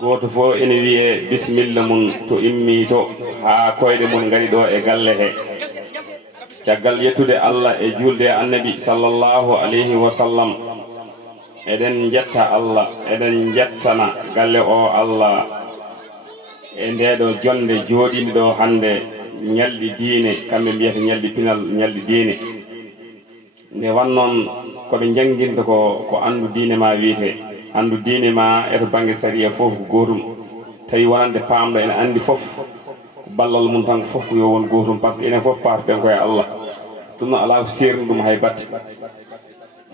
goto fo ene wiye bisimilla mum to immi to ha koyɗe mum ngari ɗo e galle he caggal yettude Allah e julde annabi sallallahu alayhi wa sallam eɗen jetta Allah eɗen jettana galle o Allah e ndeɗo jonde jooɗinde ɗo hande ñalɗi diine kamɓe mbiyata ñalɗi pinal ñalɗi diine nde wannoon koɓe jangguinta ko andu diine ma wiyete andu diine ma eto banggue sariya fof ko gotum tawi wonande pamɗo ene andi fof ballal mum tan fof ko yo won gotum par ce que enen fof parten koye Allah ɗum noon ala ko serni ɗum hay batte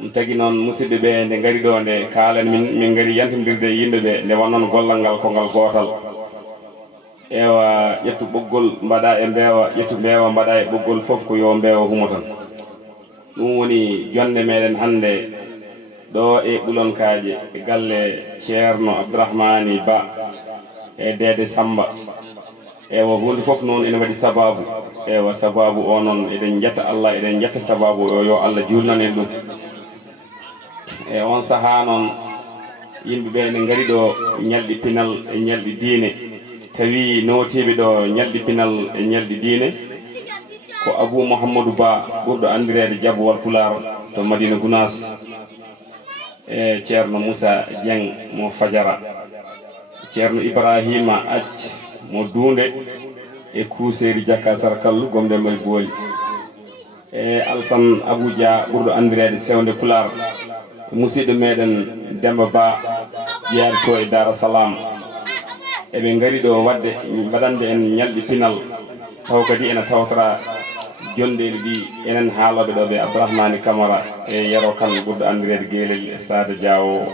ɗum tagui noon musidɓe ɓe nde gaari ɗo nde kaalen min gaari yantodirde yimɓeɓe nde wonnoon gollal ngal ko ngal gotal ewa ƴettu ɓoggol mbaɗa e mbeewa ƴettu mbeewa mbaɗa e ɓoggol fof ko yo mbeewa humo tan ɗum woni jonde meɗen hande ɗo e ɓulonkaje e galle ceerno Abdourahmani Ba e Dede Samba ewa hunde fof noon ene waɗi sababu ewa sababu o noon eɗen jetta Allah eɗen jetta sababu o yo Allah julnan en ɗum e on saaha noon yimɓeɓe ne gaari ɗo ñalɗi pinal e ñalɗi diine tawi notiɓe ɗo ñalɗi pinal e ñalɗi diine ko Abou Mouhamadou Ba ɓurɗo andirede Jabowal Pular to Madina Gounass e ceerno Moussa Dieng mo Fajara ceerno Ibrahima Acc mo Dunde e Kouseri Diakka Sarkallu gomde moye Booli e Alsan Abou Dia ɓurɗo andirede Sewnde Pular musidɗo meɗen Demba Ba jeyaɗo to e Dara Salam eɓe gaari ɗo wadde mbaɗande en ñalɗi pinal taw kadi ene tawtora jonɗeli ɗi enen haaloɓe ɗo ɓe Abdourahmani Camara e Yero Kane ɓurɗo andirede Guelel e Sada Diawo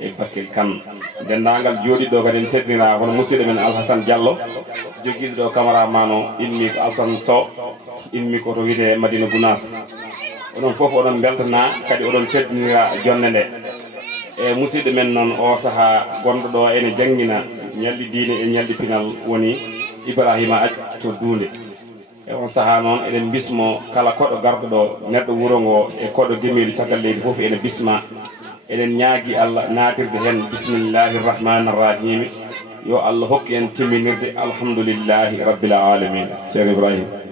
e Bakel Kane dendagal jooɗiɗo ɗo kadi en teddira hono musidɗo men Alhassane Diallo joguiɗo ɗo cameraman o ilmi ko Alsane Sow ilmi koto wiyete Madina Gounass oɗon foof oɗon beltana kadi oɗon teddinira jonde nde e musidɗo men noon o saaha gonɗo ɗo ene jangguina ñalɗi diine e ñalɗi pinal woni Ibrahima Acc to Dunde e on saaha noon eɗen bismo kala koɗɗo garɗo ɗo neɗɗo wuuro ngo e koɗɗo demiɗo caggal leydi foof ene bisma eɗen ñaagui Allah natirde hen bisimillahi rrahmani rrahimi yo Allah hokku en timminirde alhamdoulillahi rabbil alamin ceerno Ibrahima